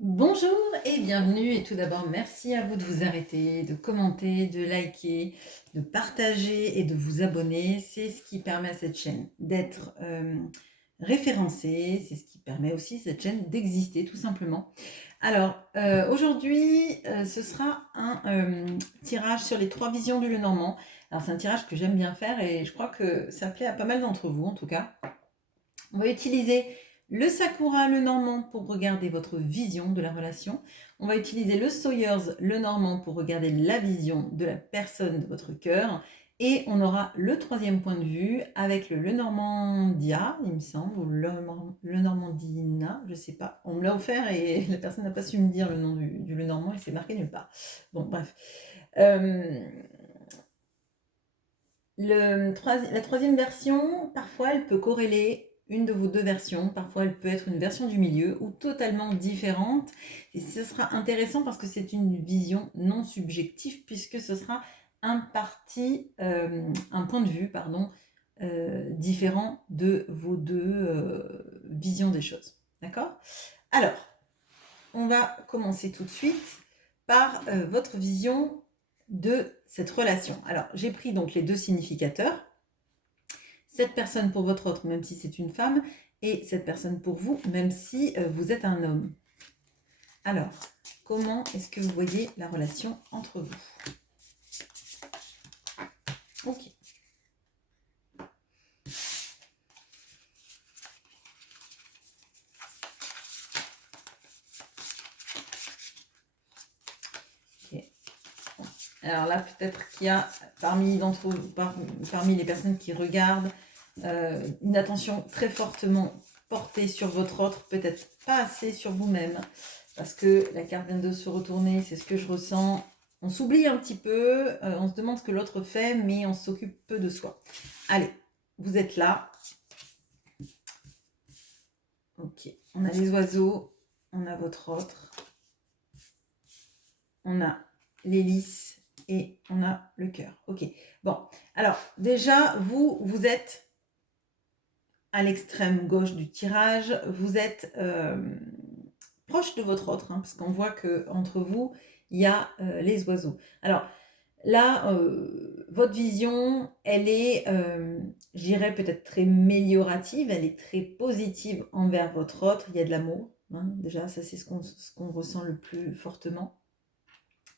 Bonjour et bienvenue et tout d'abord merci à vous de vous arrêter, de commenter, de liker, de partager et de vous abonner. C'est ce qui permet à cette chaîne d'être référencée, c'est ce qui permet aussi à cette chaîne d'exister tout simplement. Alors aujourd'hui ce sera un tirage sur les 3 visions du Lenormand. Alors c'est un tirage que j'aime bien faire et je crois que ça plaît à pas mal d'entre vous en tout cas. On va utiliser le Sakura Lenormand pour regarder votre vision de la relation. On va utiliser le Sawyers Lenormand pour regarder la vision de la personne de votre cœur. Et on aura le 3e point de vue avec le Lenormandia, il me semble, ou Lenormandina, je ne sais pas. On me l'a offert et la personne n'a pas su me dire le nom du Lenormand et c'est marqué nulle part. Bon, bref. La 3e version, parfois, elle peut corréler une de vos 2 versions. Parfois, elle peut être une version du milieu ou totalement différente. Et ce sera intéressant parce que c'est une vision non subjective puisque ce sera un point de vue, pardon, différent de vos 2 visions des choses. D'accord? Alors, on va commencer tout de suite par votre vision de cette relation. Alors, j'ai pris donc les 2 significateurs. Cette personne pour votre autre, même si c'est une femme, et cette personne pour vous, même si vous êtes un homme. Alors, comment est-ce que vous voyez la relation entre vous? Ok. Alors là, peut-être qu'il y a parmi les personnes qui regardent, une attention très fortement portée sur votre autre, peut-être pas assez sur vous-même, parce que la carte vient de se retourner, c'est ce que je ressens. On s'oublie un petit peu, on se demande ce que l'autre fait, mais on s'occupe peu de soi. Allez, vous êtes là. Ok, on a les oiseaux, on a votre autre, on a l'hélice, et on a le cœur. Ok, bon. Alors, déjà, vous êtes à l'extrême gauche du tirage. Vous êtes proche de votre autre, parce qu'on voit qu'entre vous, il y a les oiseaux. Alors, là, votre vision, elle est, je dirais, peut-être très améliorative. Elle est très positive envers votre autre. Il y a de l'amour. Déjà, ça, c'est ce qu'on ressent le plus fortement.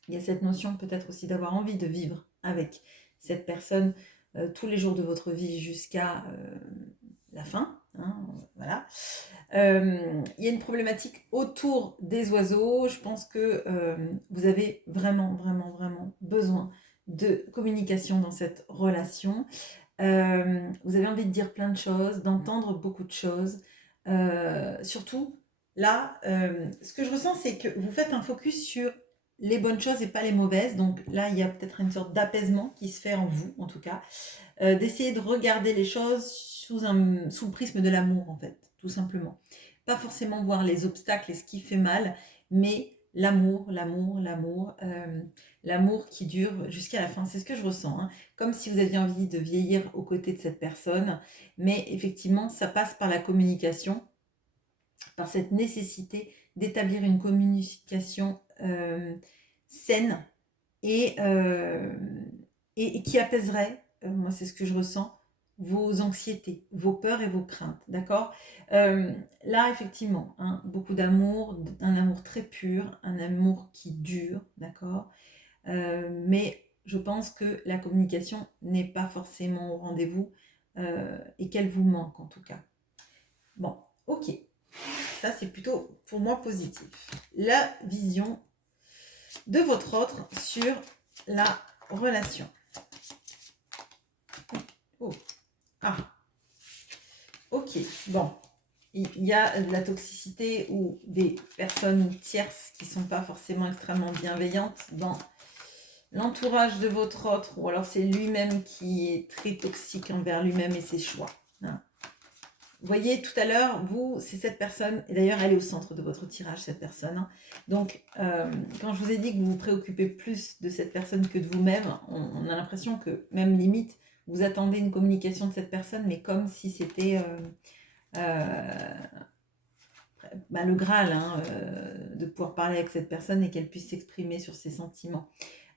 Il y a cette notion peut-être aussi d'avoir envie de vivre avec cette personne tous les jours de votre vie jusqu'à la fin. Voilà. Il y a une problématique autour des oiseaux. Je pense que vous avez vraiment, vraiment, vraiment besoin de communication dans cette relation. Vous avez envie de dire plein de choses, d'entendre beaucoup de choses. Surtout, là, ce que je ressens, c'est que vous faites un focus sur les bonnes choses et pas les mauvaises. Donc là, il y a peut-être une sorte d'apaisement qui se fait en vous, en tout cas. D'essayer de regarder les choses sous le prisme de l'amour, en fait, tout simplement. Pas forcément voir les obstacles et ce qui fait mal, mais l'amour, l'amour, l'amour, l'amour qui dure jusqu'à la fin. C'est ce que je ressens, comme si vous aviez envie de vieillir aux côtés de cette personne. Mais effectivement, ça passe par la communication, par cette nécessité d'établir une communication saine et, et qui apaiserait, moi c'est ce que je ressens, vos anxiétés, vos peurs et vos craintes, d'accord? Là, effectivement, beaucoup d'amour, un amour très pur, un amour qui dure, d'accord? Mais je pense que la communication n'est pas forcément au rendez-vous et qu'elle vous manque en tout cas. Bon, ok. Ça, c'est plutôt pour moi positif. La vision de votre autre sur la relation. Oh. Ah. Ok. Bon. Il y a de la toxicité ou des personnes tierces qui ne sont pas forcément extrêmement bienveillantes dans l'entourage de votre autre, ou alors c'est lui-même qui est très toxique envers lui-même et ses choix. Vous voyez, tout à l'heure, vous, c'est cette personne, et d'ailleurs, elle est au centre de votre tirage, cette personne. Donc, quand je vous ai dit que vous vous préoccupez plus de cette personne que de vous-même, on a l'impression que, même limite, vous attendez une communication de cette personne, mais comme si c'était le Graal, hein, de pouvoir parler avec cette personne et qu'elle puisse s'exprimer sur ses sentiments.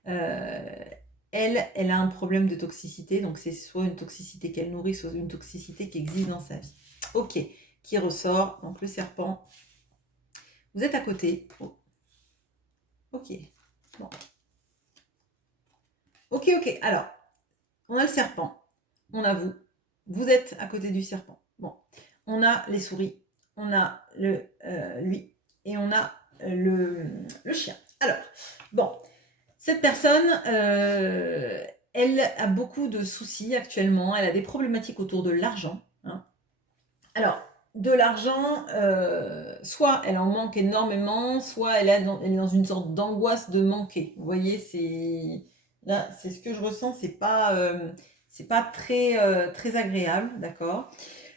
Elle a un problème de toxicité, donc c'est soit une toxicité qu'elle nourrit, soit une toxicité qui existe dans sa vie. Ok, qui ressort, donc le serpent. Vous êtes à côté. Oh. Ok, bon. Ok, alors, on a le serpent, on a vous, vous êtes à côté du serpent. Bon, on a les souris, on a lui, et on a le chien. Alors, bon, cette personne, elle a beaucoup de soucis actuellement, elle a des problématiques autour de l'argent. Hein. Alors, de l'argent, soit elle en manque énormément, soit elle est dans une sorte d'angoisse de manquer. Vous voyez, là, c'est ce que je ressens, c'est pas très agréable, d'accord.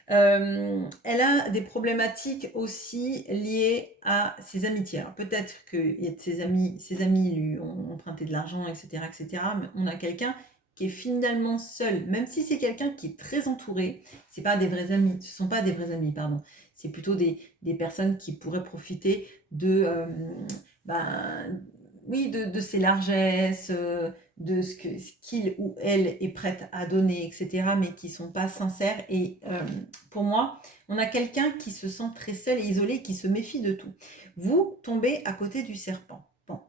Elle a des problématiques aussi liées à ses amitiés. Alors, peut-être que ses amis lui ont emprunté de l'argent, etc., mais on a quelqu'un qui est finalement seul, même si c'est quelqu'un qui est très entouré. Ce sont pas des vrais amis, pardon. C'est plutôt des personnes qui pourraient profiter oui, de ses largesses, de ce qu'il ou elle est prête à donner, etc., mais qui ne sont pas sincères. Et pour moi, on a quelqu'un qui se sent très seul et isolé, qui se méfie de tout. Vous tombez à côté du serpent. Bon.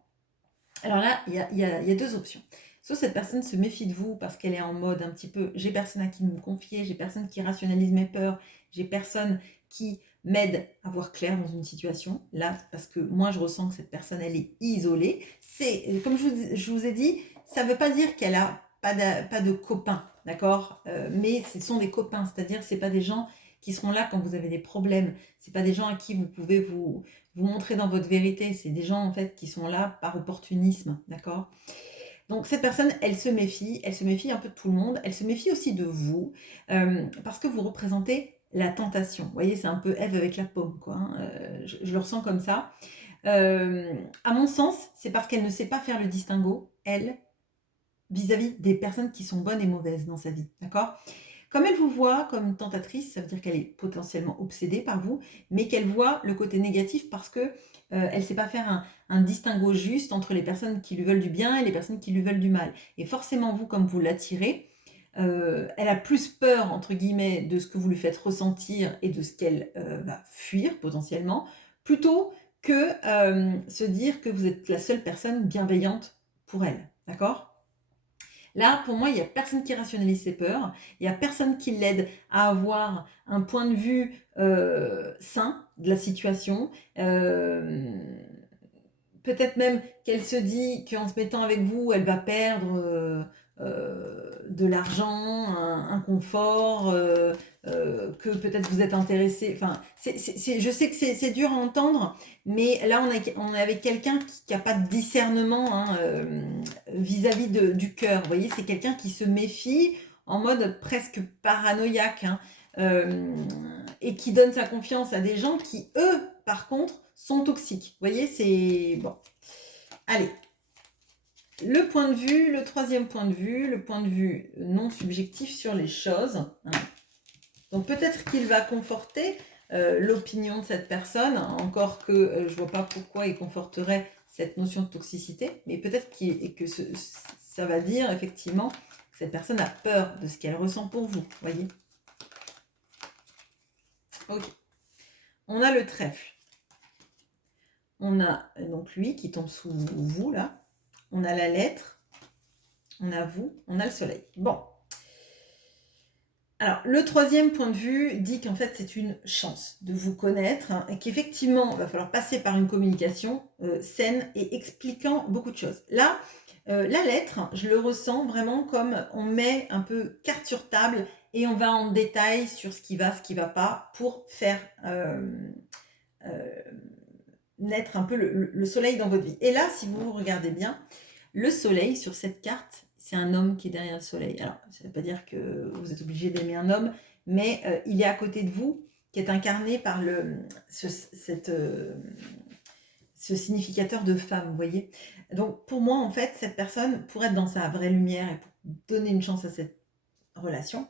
Alors là, il y a deux options. Soit cette personne se méfie de vous parce qu'elle est en mode un petit peu « j'ai personne à qui me confier, j'ai personne qui rationalise mes peurs, j'ai personne qui m'aide à voir clair dans une situation. » Là, parce que moi, je ressens que cette personne, elle est isolée. C'est, comme je vous ai dit, ça ne veut pas dire qu'elle a pas de copains, d'accord, mais ce sont des copains, c'est-à-dire c'est pas des gens qui seront là quand vous avez des problèmes. C'est pas des gens à qui vous pouvez vous montrer dans votre vérité. C'est des gens en fait qui sont là par opportunisme, d'accord. Donc cette personne, elle se méfie un peu de tout le monde, elle se méfie aussi de vous, parce que vous représentez la tentation. Vous voyez, c'est un peu Ève avec la pomme, quoi. Hein. Je le ressens comme ça. À mon sens, c'est parce qu'elle ne sait pas faire le distinguo, elle, vis-à-vis des personnes qui sont bonnes et mauvaises dans sa vie, d'accord. Comme elle vous voit comme tentatrice, ça veut dire qu'elle est potentiellement obsédée par vous, mais qu'elle voit le côté négatif parce que elle ne sait pas faire un distinguo juste entre les personnes qui lui veulent du bien et les personnes qui lui veulent du mal. Et forcément, vous, comme vous l'attirez, elle a plus peur, entre guillemets, de ce que vous lui faites ressentir et de ce qu'elle va fuir potentiellement, plutôt que se dire que vous êtes la seule personne bienveillante pour elle. D'accord ? Là, pour moi, il n'y a personne qui rationalise ses peurs, il n'y a personne qui l'aide à avoir un point de vue sain de la situation. Peut-être même qu'elle se dit qu'en se mettant avec vous, elle va perdre de l'argent, un confort, que peut-être vous êtes intéressé. Enfin, je sais que c'est dur à entendre, mais là, on est avec quelqu'un qui n'a pas de discernement hein, vis-à-vis du cœur. Vous voyez, c'est quelqu'un qui se méfie en mode presque paranoïaque hein, et qui donne sa confiance à des gens qui, eux, par contre, sont toxiques. Vous voyez, c'est... Bon. Allez. Le troisième point de vue, le point de vue non subjectif sur les choses. Hein. Donc peut-être qu'il va conforter l'opinion de cette personne, encore que je ne vois pas pourquoi il conforterait cette notion de toxicité, mais peut-être que ça va dire effectivement que cette personne a peur de ce qu'elle ressent pour vous, voyez. Ok. On a le trèfle. On a donc lui qui tombe sous vous, là. On a la lettre. On a vous. On a le soleil. Bon. Alors, le troisième point de vue dit qu'en fait, c'est une chance de vous connaître hein, et qu'effectivement, il va falloir passer par une communication saine et expliquant beaucoup de choses. Là, la lettre, je le ressens vraiment comme on met un peu carte sur table et on va en détail sur ce qui va pas pour faire naître un peu le soleil dans votre vie. Et là, si vous regardez bien, le soleil sur cette carte, c'est un homme qui est derrière le soleil. Alors, ça ne veut pas dire que vous êtes obligé d'aimer un homme, mais il est à côté de vous, qui est incarné par ce significateur de femme, vous voyez. Donc, pour moi, en fait, cette personne, pour être dans sa vraie lumière et pour donner une chance à cette relation,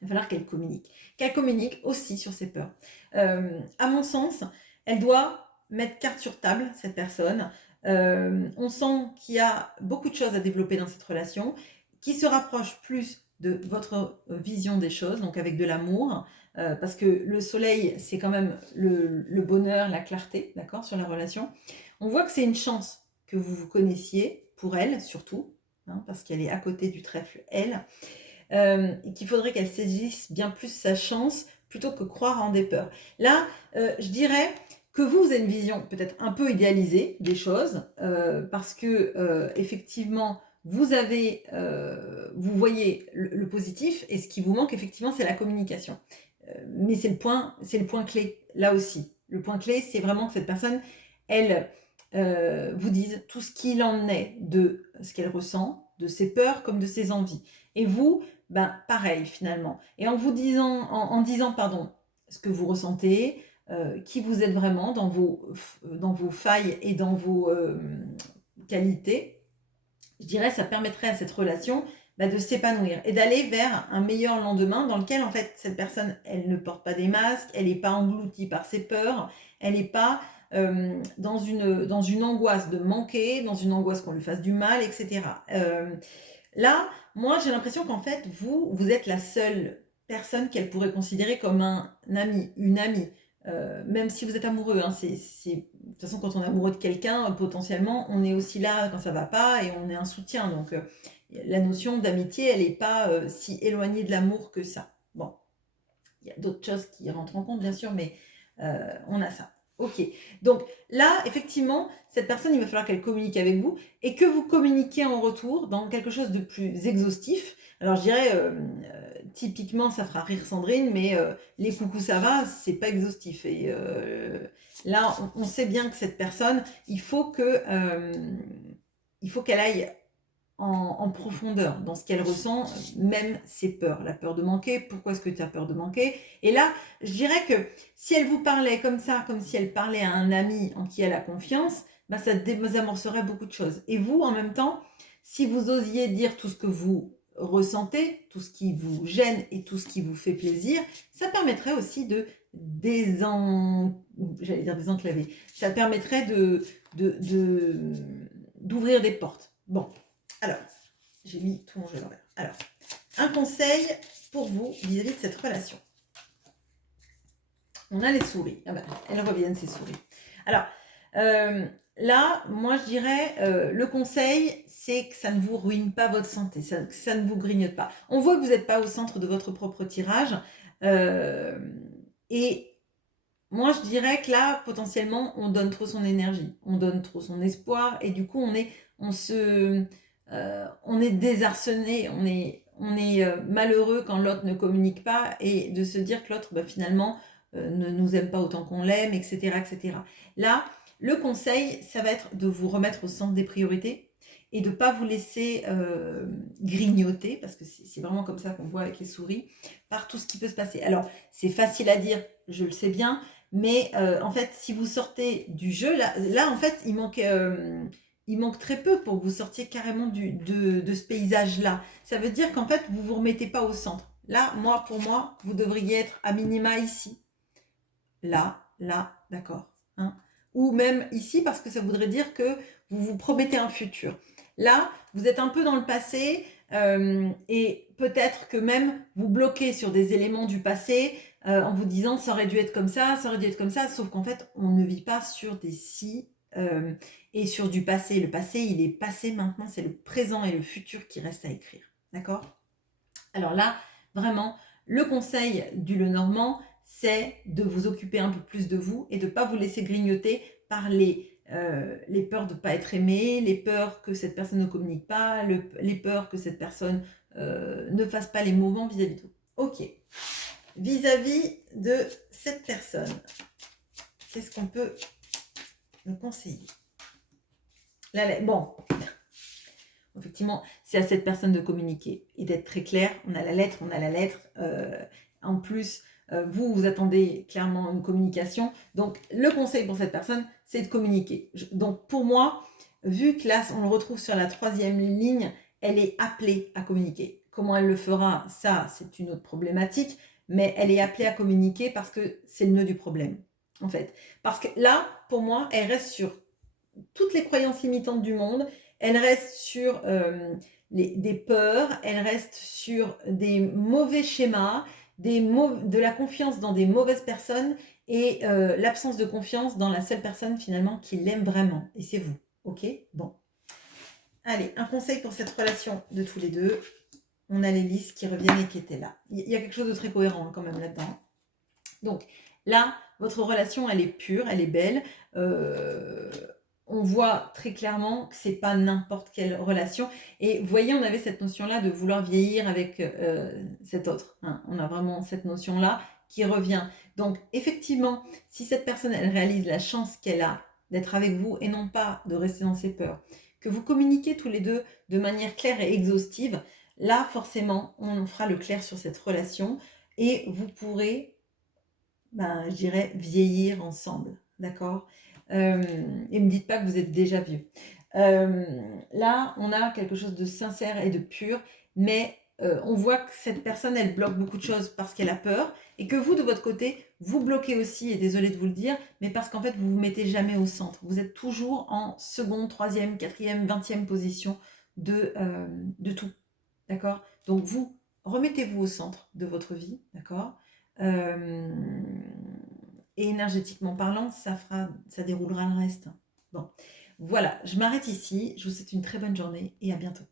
il va falloir qu'elle communique. Qu'elle communique aussi sur ses peurs. À mon sens, Elle doit mettre carte sur table, cette personne. On sent qu'il y a beaucoup de choses à développer dans cette relation, qui se rapproche plus de votre vision des choses, donc avec de l'amour, parce que le soleil, c'est quand même le bonheur, la clarté, d'accord, sur la relation. On voit que c'est une chance que vous vous connaissiez, pour elle surtout, hein, parce qu'elle est à côté du trèfle, elle, et qu'il faudrait qu'elle saisisse bien plus sa chance plutôt que croire en des peurs. Là, je dirais que vous avez une vision peut-être un peu idéalisée des choses, parce que effectivement, vous voyez le positif, et ce qui vous manque effectivement, c'est la communication. Mais c'est le point clé là aussi. Le point clé, c'est vraiment que cette personne, elle vous dise tout ce qu'il en est de ce qu'elle ressent, de ses peurs comme de ses envies. Et vous, ben pareil finalement. Et en vous disant, en disant pardon, ce que vous ressentez, qui vous êtes vraiment dans vos failles et dans vos qualités, je dirais ça permettrait à cette relation de s'épanouir et d'aller vers un meilleur lendemain dans lequel en fait cette personne, elle ne porte pas des masques, elle n'est pas engloutie par ses peurs, elle n'est pas dans une angoisse de manquer, dans une angoisse qu'on lui fasse du mal, etc. Là, moi, j'ai l'impression qu'en fait, vous êtes la seule personne qu'elle pourrait considérer comme un ami, une amie. Même si vous êtes amoureux, hein, de toute façon, quand on est amoureux de quelqu'un, potentiellement, on est aussi là quand ça va pas et on est un soutien. Donc, la notion d'amitié, elle n'est pas si éloignée de l'amour que ça. Bon, il y a d'autres choses qui rentrent en compte, bien sûr, mais on a ça. Ok, donc là, effectivement, cette personne, il va falloir qu'elle communique avec vous et que vous communiquiez en retour dans quelque chose de plus exhaustif. Alors, je dirais, typiquement, ça fera rire Sandrine, mais les coucou ça va, c'est pas exhaustif. Et là, on sait bien que cette personne, il faut qu'elle aille en profondeur dans ce qu'elle ressent, même ses peurs. La peur de manquer, pourquoi est-ce que tu as peur de manquer? Et là, je dirais que si elle vous parlait comme ça, comme si elle parlait à un ami en qui elle a confiance, ça désamorcerait beaucoup de choses. Et vous, en même temps, si vous osiez dire tout ce que vous ressentez, tout ce qui vous gêne et tout ce qui vous fait plaisir, ça permettrait aussi de désenclaver. Ça permettrait d'ouvrir des portes. Bon, alors, j'ai mis tout mon jeu à l'envers. Alors, un conseil pour vous vis-à-vis de cette relation. On a les souris. Ah ben, elles reviennent, ces souris. Alors, là, moi, je dirais, le conseil, c'est que ça ne vous ruine pas votre santé, que ça ne vous grignote pas. On voit que vous n'êtes pas au centre de votre propre tirage. Et moi, je dirais que là, potentiellement, on donne trop son énergie, on donne trop son espoir, et du coup, on est désarçonné, on est malheureux quand l'autre ne communique pas, et de se dire que l'autre, finalement, ne nous aime pas autant qu'on l'aime, etc., etc. Là, le conseil, ça va être de vous remettre au centre des priorités et de ne pas vous laisser grignoter, parce que c'est vraiment comme ça qu'on voit avec les souris, par tout ce qui peut se passer. Alors, c'est facile à dire, je le sais bien, mais en fait, si vous sortez du jeu, là en fait, il manque très peu pour que vous sortiez carrément de ce paysage-là. Ça veut dire qu'en fait, vous ne vous remettez pas au centre. Là, pour moi, vous devriez être à minima ici. Là, d'accord. Hein, ou même ici, parce que ça voudrait dire que vous vous promettez un futur. Là, vous êtes un peu dans le passé, et peut-être que même vous bloquez sur des éléments du passé, en vous disant ça aurait dû être comme ça, sauf qu'en fait, on ne vit pas sur des si et sur du passé. Le passé, il est passé maintenant, c'est le présent et le futur qui restent à écrire. D'accord? Alors là, vraiment, le conseil du Lenormand, c'est de vous occuper un peu plus de vous et de ne pas vous laisser grignoter par les peurs de ne pas être aimé, les peurs que cette personne ne communique pas, les peurs que cette personne ne fasse pas les mouvements vis-à-vis de vous. Ok. Vis-à-vis de cette personne, qu'est-ce qu'on peut me conseiller? Bon, effectivement, c'est à cette personne de communiquer et d'être très clair. On a la lettre. En plus, vous attendez clairement une communication. Donc, le conseil pour cette personne, c'est de communiquer. Donc, pour moi, vu que là, on le retrouve sur la 3e ligne, elle est appelée à communiquer. Comment elle le fera, ça, c'est une autre problématique, mais elle est appelée à communiquer parce que c'est le nœud du problème. en fait. Parce que là, pour moi, elle reste sur toutes les croyances limitantes du monde, elle reste sur des peurs, elle reste sur des mauvais schémas, de la confiance dans des mauvaises personnes et l'absence de confiance dans la seule personne finalement qui l'aime vraiment. Et c'est vous. Ok? Bon. Allez, un conseil pour cette relation de tous les deux. On a l'hélice qui reviennent et qui était là. Il y a quelque chose de très cohérent quand même là-dedans. Donc là, votre relation, elle est pure, elle est belle. On voit très clairement que c'est pas n'importe quelle relation. Et vous voyez, on avait cette notion-là de vouloir vieillir avec cet autre. Hein. On a vraiment cette notion-là qui revient. Donc effectivement, si cette personne, elle réalise la chance qu'elle a d'être avec vous et non pas de rester dans ses peurs, que vous communiquez tous les deux de manière claire et exhaustive, là, forcément, on fera le clair sur cette relation et vous pourrez, ben, je dirais, vieillir ensemble. D'accord? Et me dites pas que vous êtes déjà vieux. Là, on a quelque chose de sincère et de pur, mais on voit que cette personne, elle bloque beaucoup de choses parce qu'elle a peur, et que vous, de votre côté, vous bloquez aussi, et désolé de vous le dire, mais parce qu'en fait, vous vous mettez jamais au centre. Vous êtes toujours en seconde, troisième, quatrième, 20e position de tout. D'accord? Donc vous, remettez-vous au centre de votre vie, d'accord? Et énergétiquement parlant, ça déroulera le reste. Bon, voilà, je m'arrête ici. Je vous souhaite une très bonne journée et à bientôt.